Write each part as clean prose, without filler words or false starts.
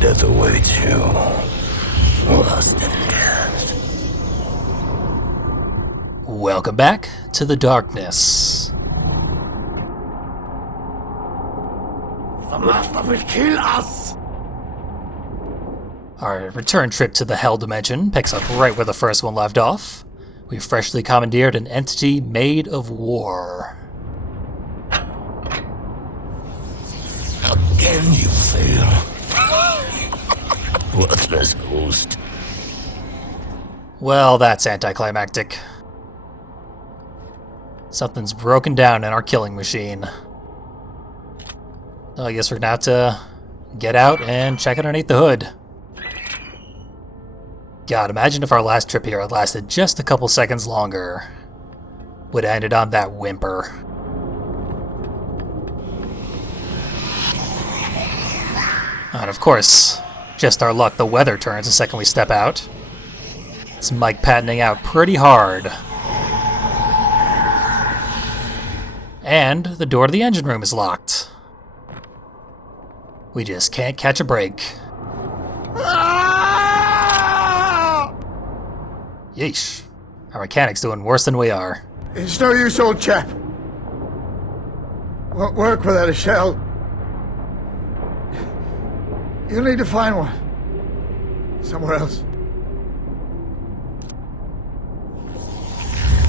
Death awaits you. Lost and cast. Welcome back to the darkness. The Master will kill us! Our return trip to the Hell Dimension picks up right where the first one left off. We've freshly commandeered an entity made of war. Again you fail. Worthless host. Well, that's anticlimactic. Something's broken down in our killing machine. So I guess we're gonna have to get out and check underneath the hood. God, imagine if our last trip here had lasted just a couple seconds longer. Would have ended on that whimper. And of course, just our luck, the weather turns the second we step out. It's Mike patenting out pretty hard. And the door to the engine room is locked. We just can't catch a break. Yeesh. Our mechanic's doing worse than we are. It's no use, old chap. Won't work without a shell. You'll need to find one. Somewhere else.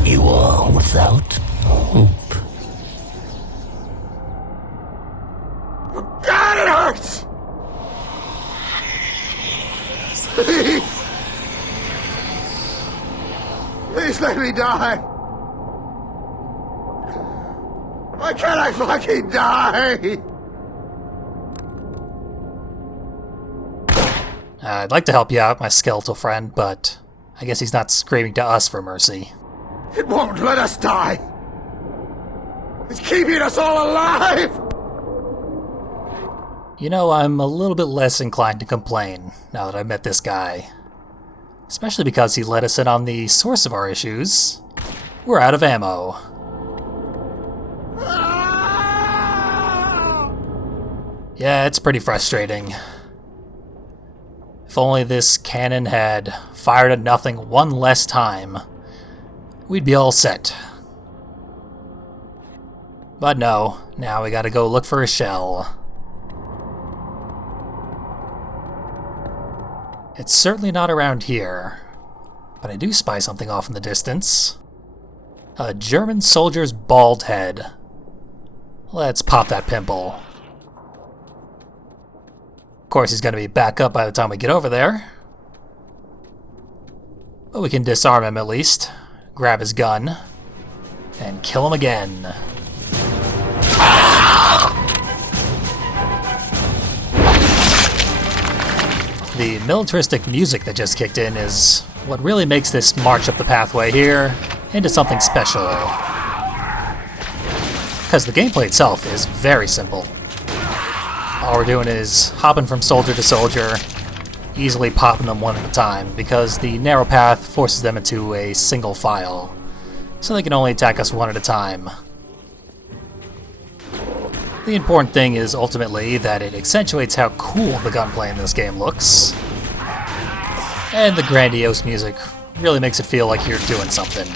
You are without hope. Oh, God, it hurts! Please! Please let me die! Why can't I fucking die? I'd like to help you out, my skeletal friend, but I guess he's not screaming to us for mercy. It won't let us die! It's keeping us all alive! You know, I'm a little bit less inclined to complain now that I've met this guy. Especially because he let us in on the source of our issues. We're out of ammo. Yeah, it's pretty frustrating. If only this cannon had fired at nothing one less time, we'd be all set. But no, now we gotta go look for a shell. It's certainly not around here, but I do spy something off in the distance. A German soldier's bald head. Let's pop that pimple. Of course, he's going to be back up by the time we get over there. But we can disarm him at least, grab his gun, and kill him again. The militaristic music that just kicked in is what really makes this march up the pathway here into something special. Because the gameplay itself is very simple. All we're doing is hopping from soldier to soldier, easily popping them one at a time, because the narrow path forces them into a single file, so they can only attack us one at a time. The important thing is ultimately that it accentuates how cool the gunplay in this game looks, and the grandiose music really makes it feel like you're doing something,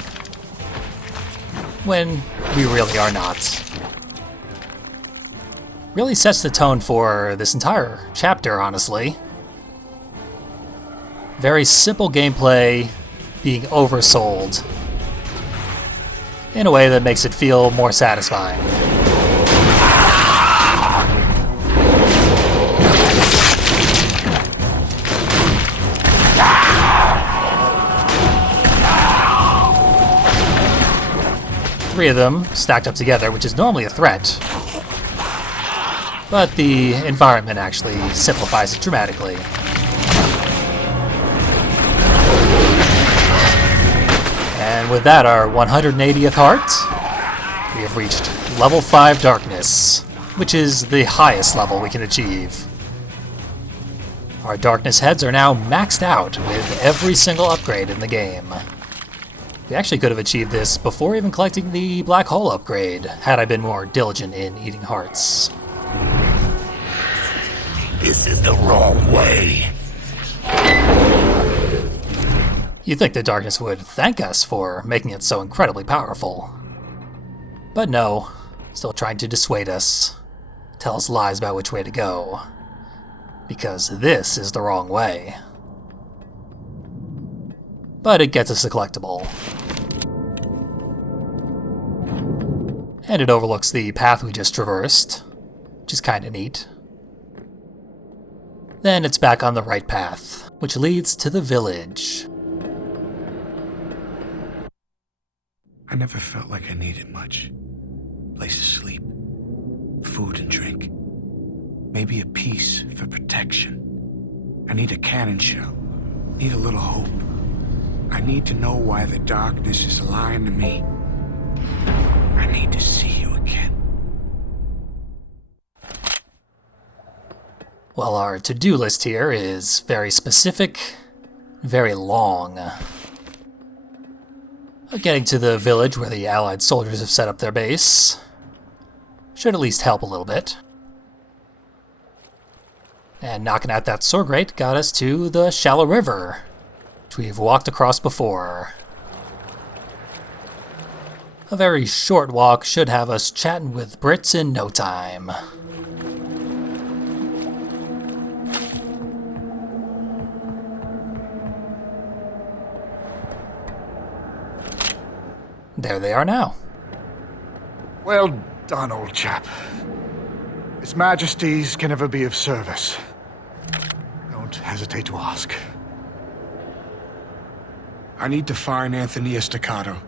when we really are not. Really sets the tone for this entire chapter, honestly. Very simple gameplay being oversold in a way that makes it feel more satisfying. Three of them stacked up together, which is normally a threat. But the environment actually simplifies it dramatically. And with that, our 180th heart, we have reached level 5 darkness, which is the highest level we can achieve. Our darkness heads are now maxed out with every single upgrade in the game. We actually could have achieved this before even collecting the black hole upgrade, had I been more diligent in eating hearts. This is the wrong way. You'd think the darkness would thank us for making it so incredibly powerful. But no, still trying to dissuade us, tell us lies about which way to go. Because this is the wrong way. But it gets us a collectible. And it overlooks the path we just traversed, which is kinda neat. Then it's back on the right path, which leads to the village. I never felt like I needed much. Place to sleep, food and drink, maybe a piece for protection. I need a cannon shell, need a little hope. I need to know why the darkness is lying to me. I need to see you again. Well, our to-do list here is very specific, very long. Getting to the village where the Allied soldiers have set up their base should at least help a little bit. And knocking out that Sorgrate got us to the shallow river, which we've walked across before. A very short walk should have us chatting with Brits in no time. There they are now. Well done, old chap. His Majesties can ever be of service. Don't hesitate to ask. I need to find Anthony Estacado.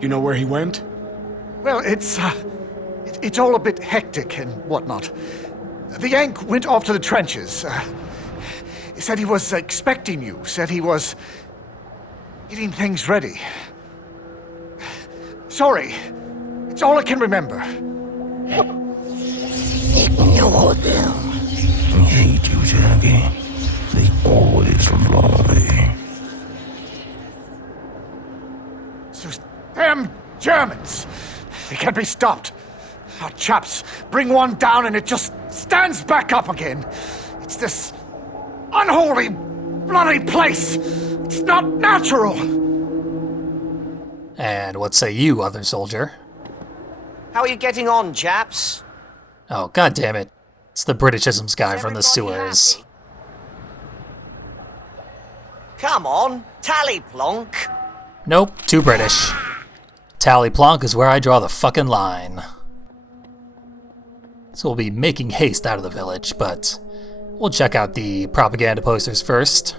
You know where he went? Well, it's all a bit hectic and whatnot. The Yank went off to the trenches. He said he was expecting you. Said he was getting things ready. Sorry. It's all I can remember. Ignore them. I hate you, Jackie. They always lie. Those damn Germans! They can't be stopped. Our chaps bring one down and it just stands back up again. It's this unholy, bloody place. It's not natural. And what say you, other soldier? How are you getting on, chaps? Oh, god damn it. It's the Britishisms guy Is from the everybody sewers. happy? Come on, tally plonk. Nope, too British. Tally plonk is where I draw the fucking line. So we'll be making haste out of the village, but we'll check out the propaganda posters first.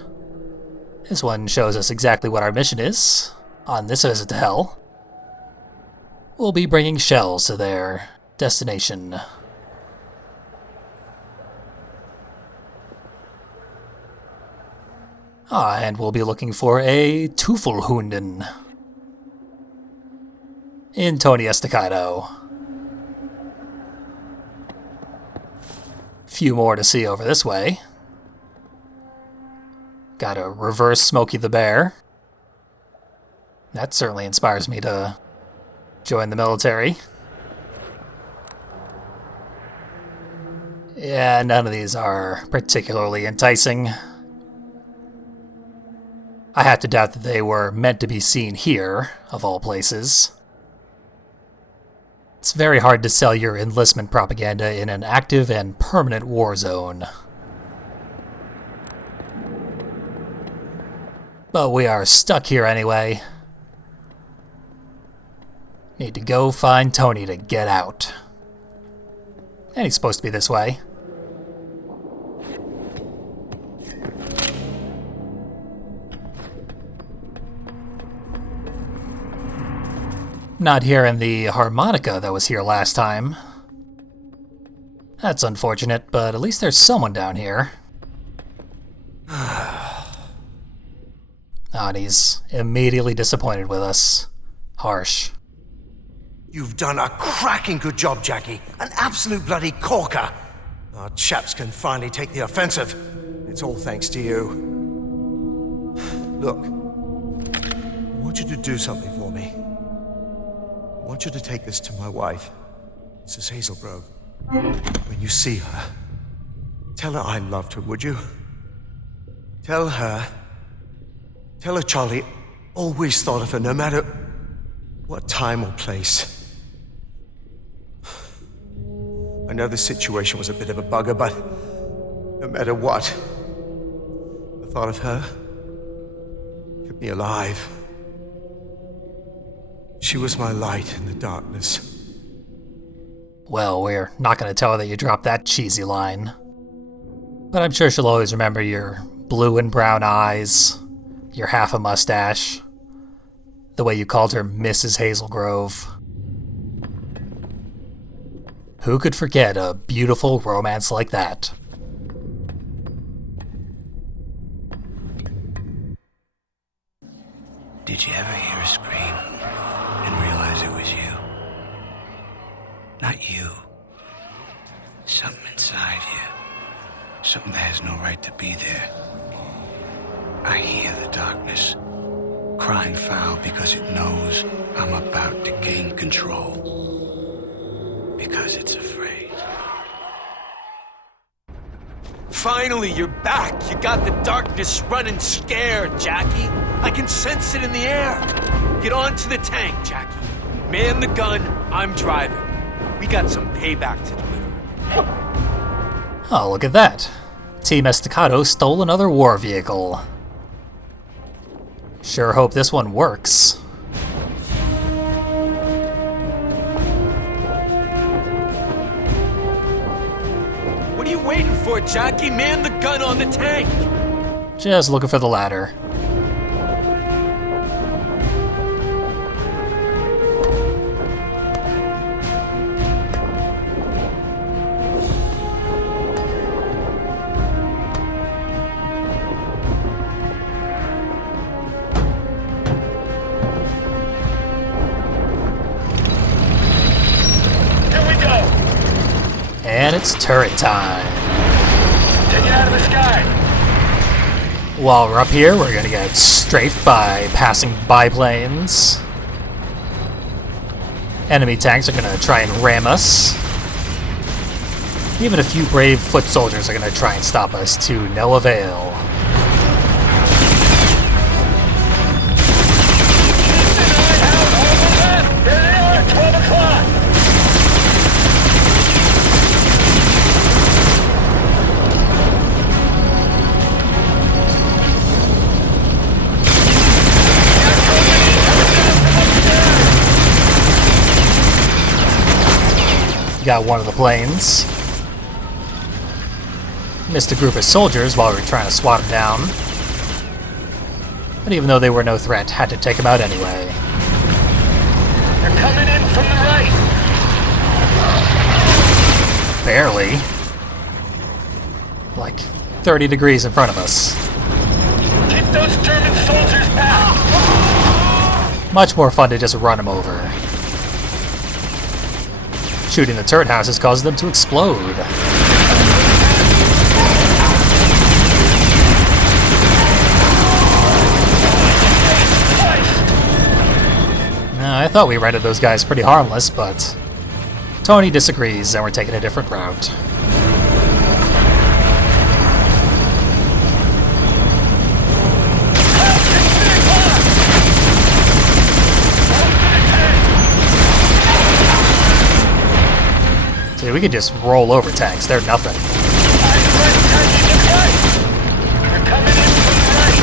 This one shows us exactly what our mission is on this visit to Hell. We'll be bringing shells to their destination. And we'll be looking for a Teufelhunden in Tony Estacado. Few more to see over this way. Got a reverse Smokey the Bear. That certainly inspires me to join the military. Yeah, none of these are particularly enticing. I have to doubt that they were meant to be seen here, of all places. It's very hard to sell your enlistment propaganda in an active and permanent war zone. But we are stuck here anyway. Need to go find Tony to get out. And he's supposed to be this way. Not hearing the harmonica that was here last time. That's unfortunate, but at least there's someone down here. And he's immediately disappointed with us. Harsh. You've done a cracking good job, Jackie. An absolute bloody corker. Our chaps can finally take the offensive. It's all thanks to you. Look, I want you to do something for me. I want you to take this to my wife, Mrs. Hazelgrove. When you see her, Tell her I loved her, would you? Tell her Charlie always thought of her, no matter what time or place. I know the situation was a bit of a bugger, but no matter what, the thought of her kept me alive. She was my light in the darkness. Well, we're not going to tell her that you dropped that cheesy line. But I'm sure she'll always remember your blue and brown eyes, your half a mustache, the way you called her Mrs. Hazelgrove. Who could forget a beautiful romance like that? Did you ever hear a scream and realize it was you? Not you. Something inside you. Something that has no right to be there. I hear the darkness, crying foul because it knows I'm about to gain control. Because it's afraid. Finally, you're back! You got the darkness running scared, Jackie! I can sense it in the air! Get onto the tank, Jackie. Man the gun, I'm driving. We got some payback to deliver. Oh, look at that. Team Estacado stole another war vehicle. Sure hope this one works. What are you waiting for, Jackie? Man the gun on the tank! Just looking for the ladder. And it's turret time. Take it out of the sky! While we're up here, we're gonna get strafed by passing biplanes. Enemy tanks are gonna try and ram us. Even a few brave foot soldiers are gonna try and stop us to no avail. There they are, 12 o'clock! Got one of the planes. Missed a group of soldiers while we were trying to swat them down. But even though they were no threat, had to take them out anyway. They're coming in from the right! Barely. Like 30 degrees in front of us. Keep those German soldiers back! Much more fun to just run them over. Shooting the turret houses causes them to explode. I thought we rendered those guys pretty harmless, but Tony disagrees and we're taking a different route. See, we could just roll over tanks, they're nothing. They're coming in from the right!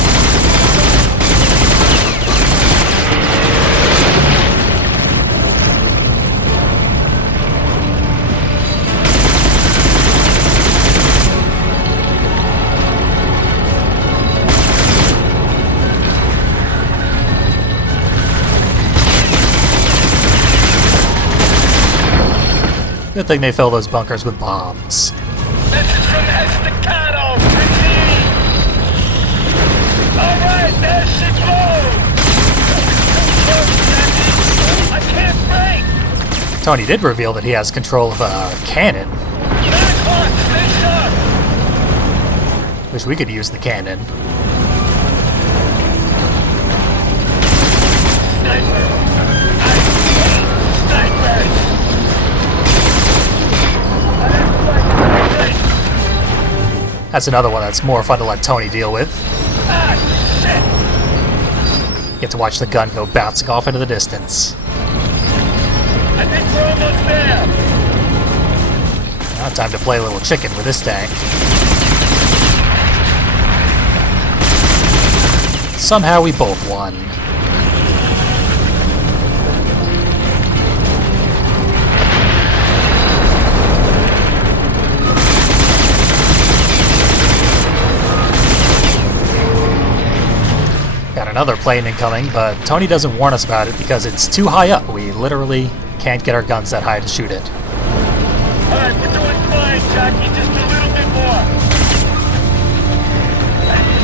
Good thing they fill those bunkers with bombs. Message from Estacado! Repeat! Alright, there she goes! I can't break! Tony did reveal that he has control of a cannon. 9 o'clock, stay sharp! Wish we could use the cannon. Sniper! I hate snipers! That's another one that's more fun to let Tony deal with. You get to watch the gun go bouncing off into the distance. I think we're almost there. Now time to play a little chicken with this tank. Somehow we both won. Got another plane incoming, but Tony doesn't warn us about it because it's too high up. We literally can't get our guns that high to shoot it. Alright, we're doing fine, Jackie. Just a little bit more.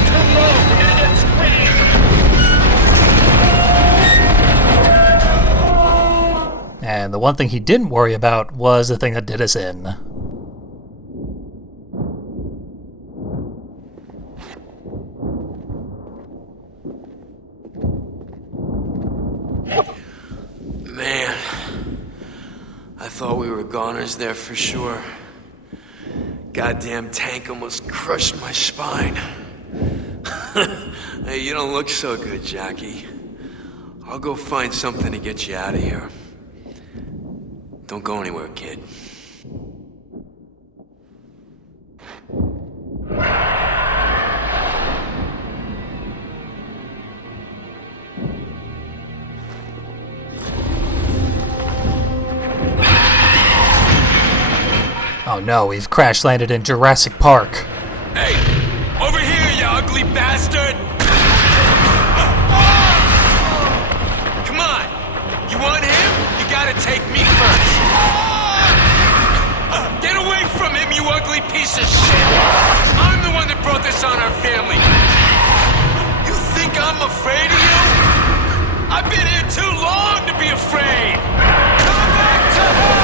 Too low. We're gonna get squeezed. And the one thing he didn't worry about was the thing that did us in. Man, I thought we were goners there for sure. Goddamn tank almost crushed my spine. Hey, you don't look so good, Jackie. I'll go find something to get you out of here. Don't go anywhere, kid. Oh no, we've crash landed in Jurassic Park. Hey, over here, you ugly bastard! Come on, you want him? You gotta take me first. Get away from him, you ugly piece of shit! I'm the one that brought this on our family. You think I'm afraid of you? I've been here too long to be afraid! Come back to hell!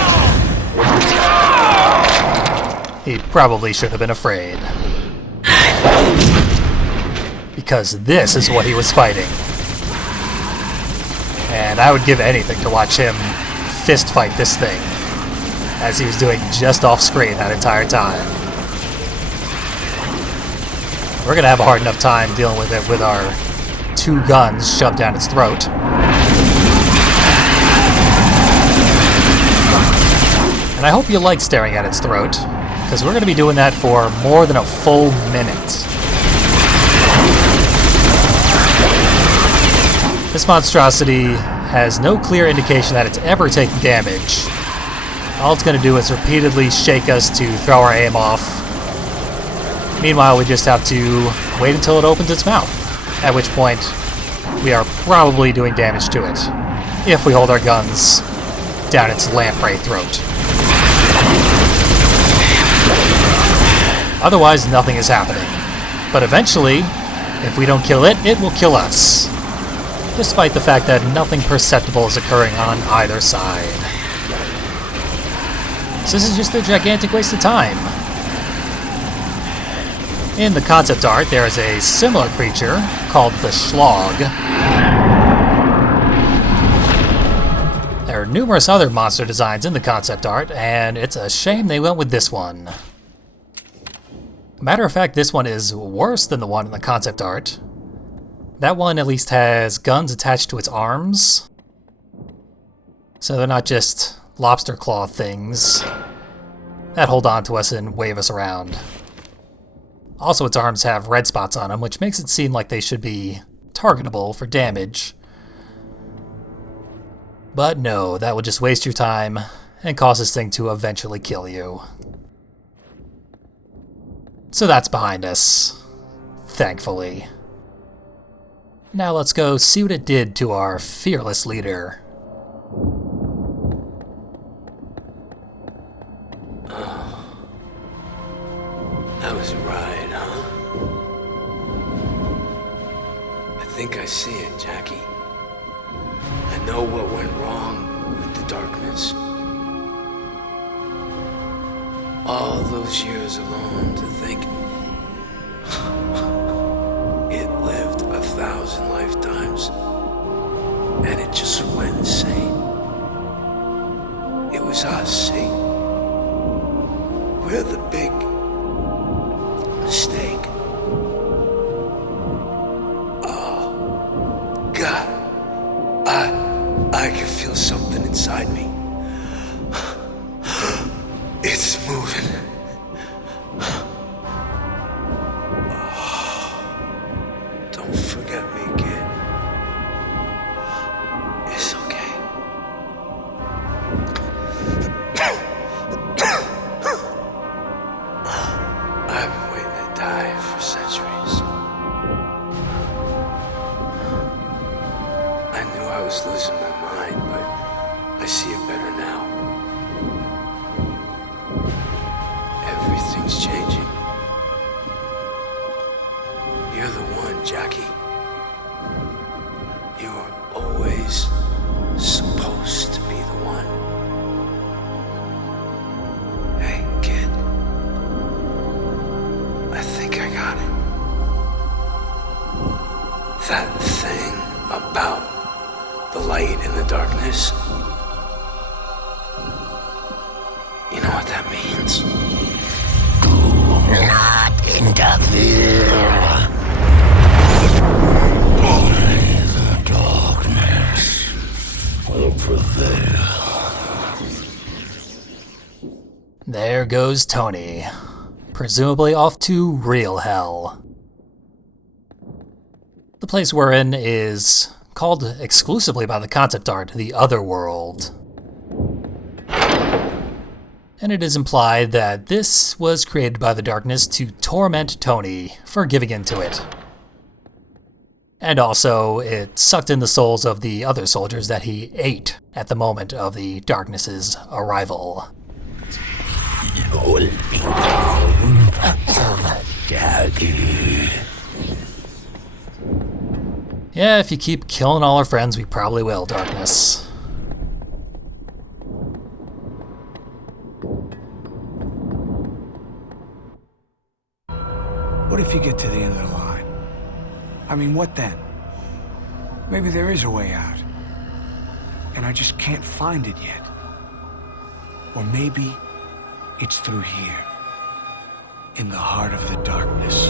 He probably should have been afraid. Because this is what he was fighting. And I would give anything to watch him fist fight this thing, as he was doing just off screen that entire time. We're gonna have a hard enough time dealing with it with our two guns shoved down its throat. And I hope you like staring at its throat, because we're going to be doing that for more than a full minute. This monstrosity has no clear indication that it's ever taking damage. All it's going to do is repeatedly shake us to throw our aim off. Meanwhile, we just have to wait until it opens its mouth, at which point we are probably doing damage to it, if we hold our guns down its lamprey throat. Otherwise, nothing is happening. But eventually, if we don't kill it, it will kill us. Despite the fact that nothing perceptible is occurring on either side. So this is just a gigantic waste of time. In the concept art, there is a similar creature called the Schlog. There are numerous other monster designs in the concept art, and it's a shame they went with this one. Matter of fact, this one is worse than the one in the concept art. That one at least has guns attached to its arms. So they're not just lobster claw things that hold on to us and wave us around. Also, its arms have red spots on them, which makes it seem like they should be targetable for damage. But no, that would just waste your time and cause this thing to eventually kill you. So that's behind us, thankfully. Now let's go see what it did to our fearless leader. That was a ride, huh? I think I see it, Jackie. I know what went wrong with the darkness. All those years alone to think it lived 1,000 lifetimes and it just went insane. It was us, see? We're the big Nothing's changing. You're the one, Jackie. You were always supposed to be the one. Hey, kid. I think I got it. That thing about the light in the darkness. You know what that means? Not interfere. Only the darkness will prevail. There goes Tony, presumably off to real hell. The place we're in is called exclusively by the concept art the Otherworld. And it is implied that this was created by the darkness to torment Tony for giving in to it. And also, it sucked in the souls of the other soldiers that he ate at the moment of the darkness's arrival. You'll be known forever, Jackie. Yeah, if you keep killing all our friends, we probably will, Darkness. What if you get to the end of the line? I mean, what then? Maybe there is a way out. And I just can't find it yet. Or maybe it's through here. In the heart of the darkness.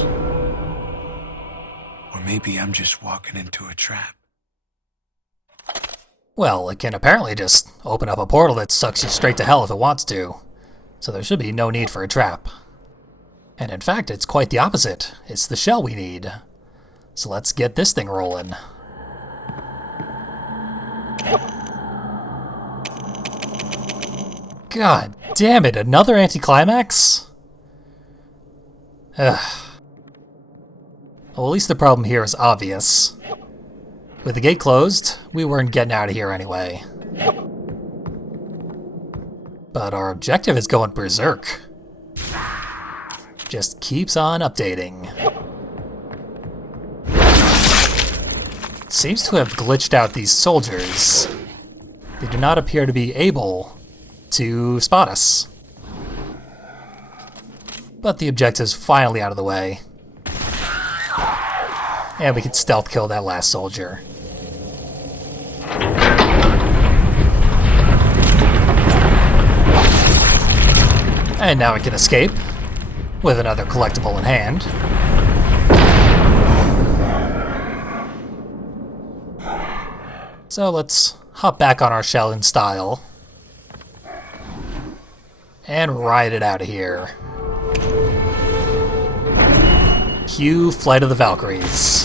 Or maybe I'm just walking into a trap. Well, it can apparently just open up a portal that sucks you straight to hell if it wants to. So there should be no need for a trap. And in fact, it's quite the opposite. It's the shell we need. So let's get this thing rolling. God damn it, another anticlimax? Ugh. Well, at least the problem here is obvious. With the gate closed, we weren't getting out of here anyway. But our objective is going berserk. Just keeps on updating. Seems to have glitched out these soldiers. They do not appear to be able to spot us. But the objective's finally out of the way. And we can stealth kill that last soldier. And now we can escape with another collectible in hand. So let's hop back on our shell in style and ride it out of here. Cue Flight of the Valkyries.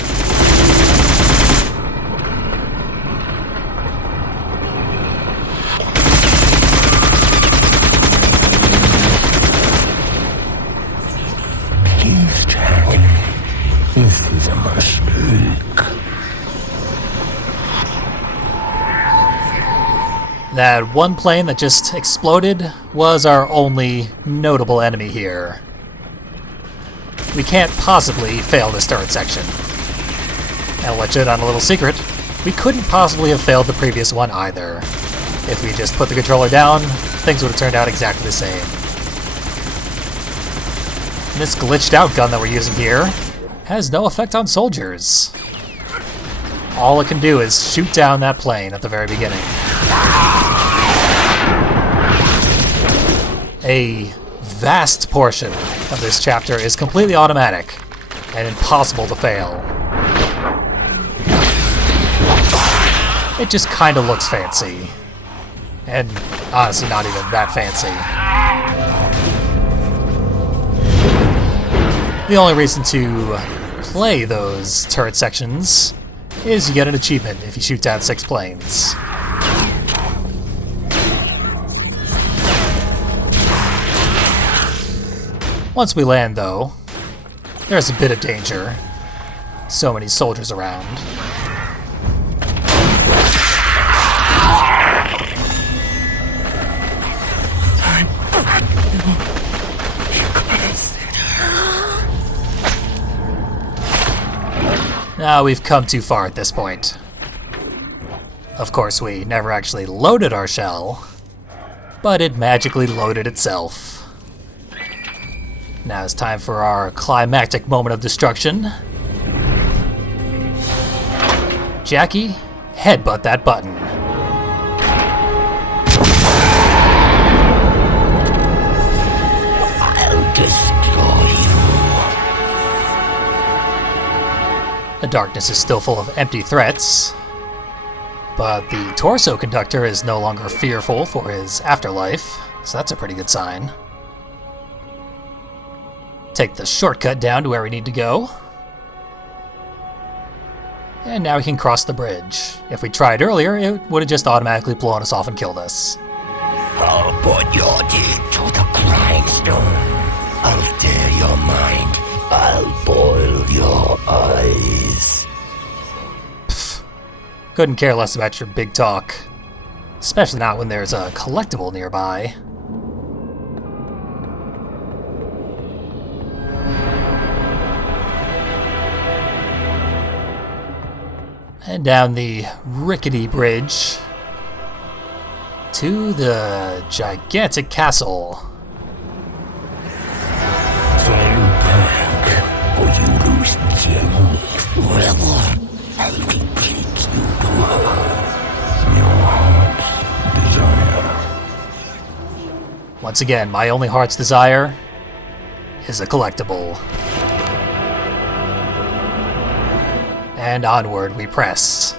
Please, Jackie. This is a mistake. That one plane that just exploded was our only notable enemy here. We can't possibly fail this turret section. And I'll let you in on a little secret. We couldn't possibly have failed the previous one either. If we just put the controller down, things would have turned out exactly the same. And this glitched out gun that we're using here has no effect on soldiers. All it can do is shoot down that plane at the very beginning. A vast portion of this chapter is completely automatic and impossible to fail. It just kind of looks fancy. And honestly, not even that fancy. The only reason to play those turret sections is you get an achievement if you shoot down 6 planes. Once we land, though, there's a bit of danger. So many soldiers around. Now we've come too far at this point. Of course, we never actually loaded our shell, but it magically loaded itself. Now it's time for our climactic moment of destruction. Jackie, headbutt that button. I'll destroy you. The darkness is still full of empty threats, but the torso conductor is no longer fearful for his afterlife, so that's a pretty good sign. Take the shortcut down to where we need to go. And now we can cross the bridge. If we tried earlier, it would have just automatically blown us off and killed us. I'll put your teeth to the grindstone. I'll tear your mind. I'll boil your eyes. Couldn't care less about your big talk. Especially not when there's a collectible nearby. And down the rickety bridge to the gigantic castle. Fall back, or you lose Jenny forever. I'll complete you. Your heart's desire. Once again, my only heart's desire is a collectible. And onward we press,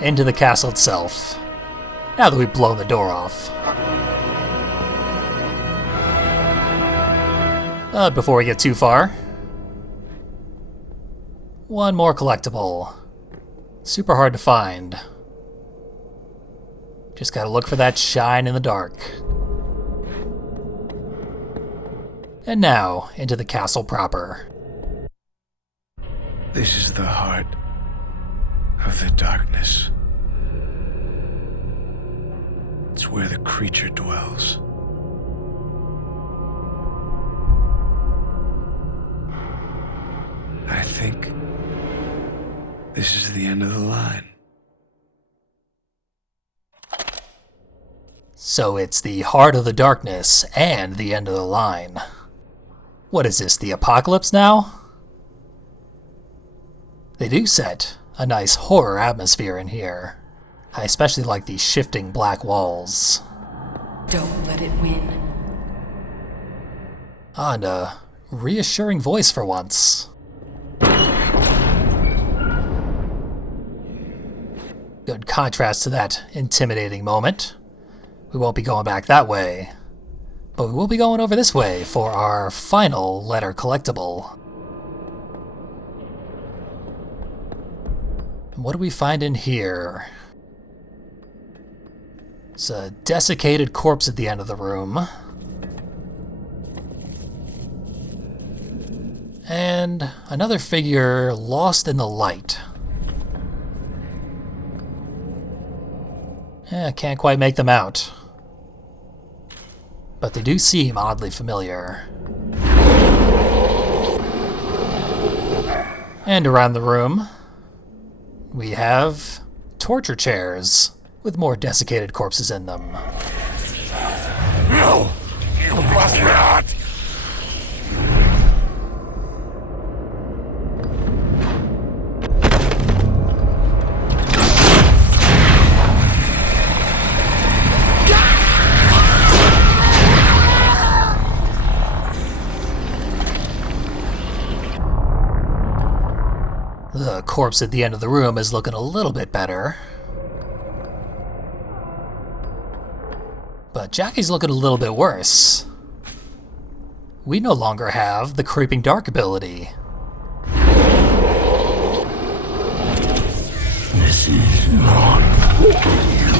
into the castle itself, now that we've blown the door off. But before we get too far, one more collectible. Super hard to find. Just gotta look for that shine in the dark. And now, into the castle proper. This is the heart of the darkness. It's where the creature dwells. I think this is the end of the line. So it's the heart of the darkness and the end of the line. What is this, the apocalypse now? They do set a nice horror atmosphere in here. I especially like these shifting black walls. Don't let it win. And a reassuring voice for once. Good contrast to that intimidating moment. We won't be going back that way, but we will be going over this way for our final letter collectible. And what do we find in here? It's a desiccated corpse at the end of the room. And another figure lost in the light. Can't quite make them out. But they do seem oddly familiar. And around the room, we have torture chairs with more desiccated corpses in them. No! You must not! The corpse at the end of the room is looking a little bit better. But Jackie's looking a little bit worse. We no longer have the Creeping Dark ability. This is not for you.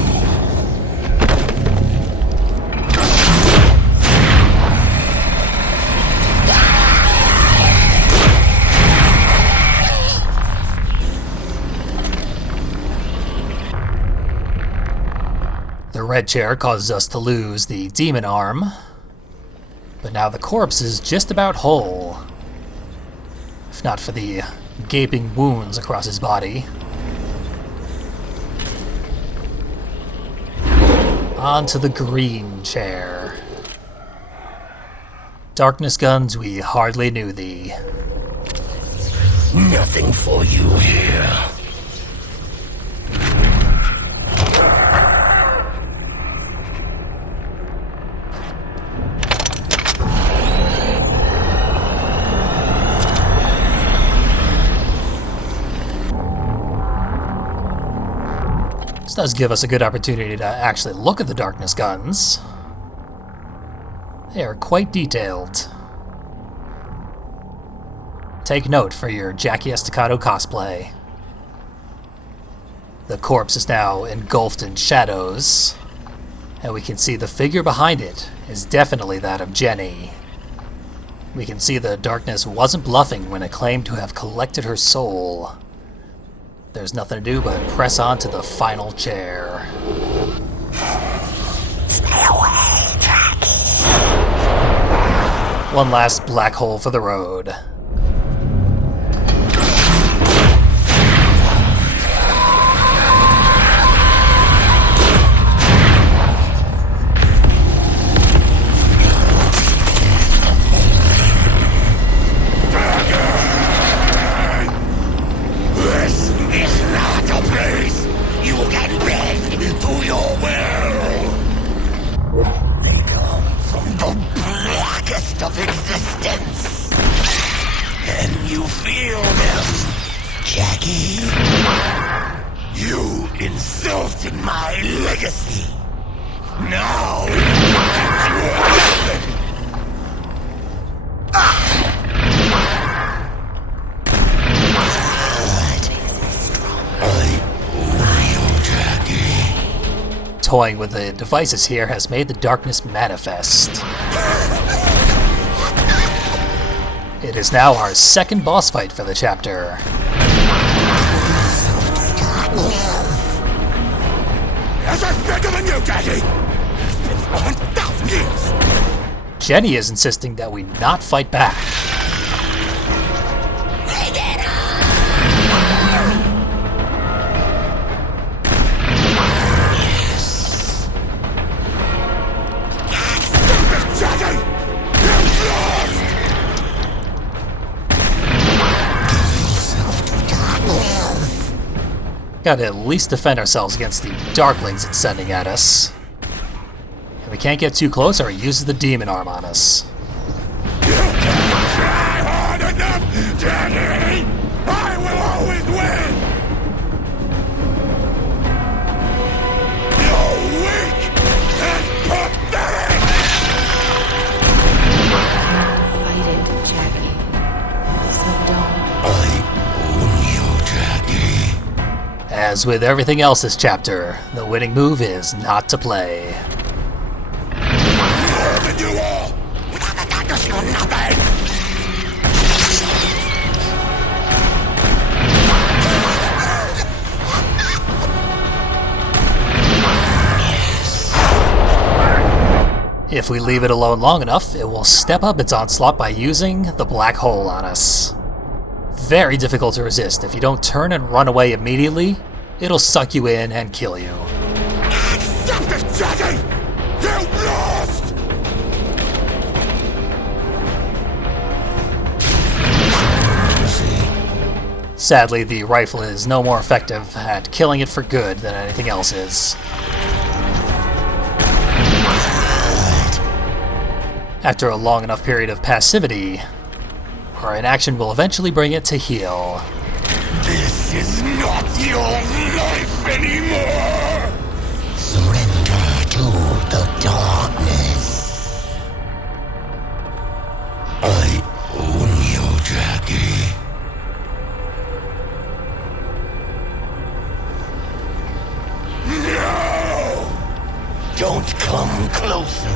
The red chair causes us to lose the demon arm, but now the corpse is just about whole. If not for the gaping wounds across his body. Onto the green chair. Darkness guns, we hardly knew thee. Nothing for you here. This does give us a good opportunity to actually look at the Darkness guns. They are quite detailed. Take note for your Jackie Estacado cosplay. The corpse is now engulfed in shadows, and we can see the figure behind it is definitely that of Jenny. We can see the Darkness wasn't bluffing when it claimed to have collected her soul. There's nothing to do but press on to the final chair. Stay away, Jackie. One last black hole for the road. Of existence, and you feel them, Jackie. You insulted my legacy. Now you are nothing. I owe you, Jackie. Toying with the devices here has made the Darkness manifest. It is now our second boss fight for the chapter. As I'm bigger than you, Daddy! It's been 100,000 years! Jenny is insisting that we not fight back. Gotta at least defend ourselves against the Darklings it's sending at us. And we can't get too close or it uses the demon arm on us. You can't try hard enough, Jenny! I will always win! You're weak and pathetic! Fight it, Jackie. So don't. I own you, Jackie. As with everything else this chapter, the winning move is not to play. More than you all! Without the darkness, you're nothing! If we leave it alone long enough, it will step up its onslaught by using the black hole on us. Very difficult to resist. If you don't turn and run away immediately, it'll suck you in and kill you. Accept it, Jackie! You lost! Sadly, the rifle is no more effective at killing it for good than anything else is. After a long enough period of passivity, our inaction will eventually bring it to heel. This is not your life anymore! Surrender to the darkness. I own you, Jackie. No! Don't come closer.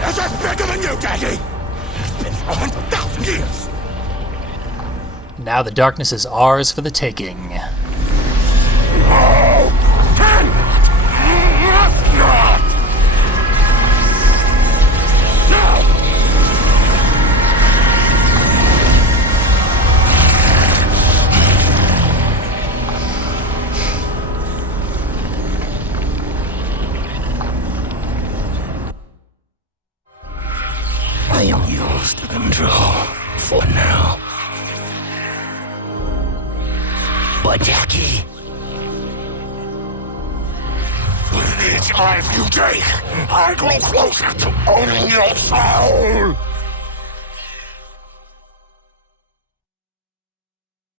As I'm bigger than you, Daddy! It's been 100,000 years! Now the darkness is ours for the taking. No! Cannot! Must not! No! lost control for now. But Jackie, with each life you take, I grow closer to owning your soul.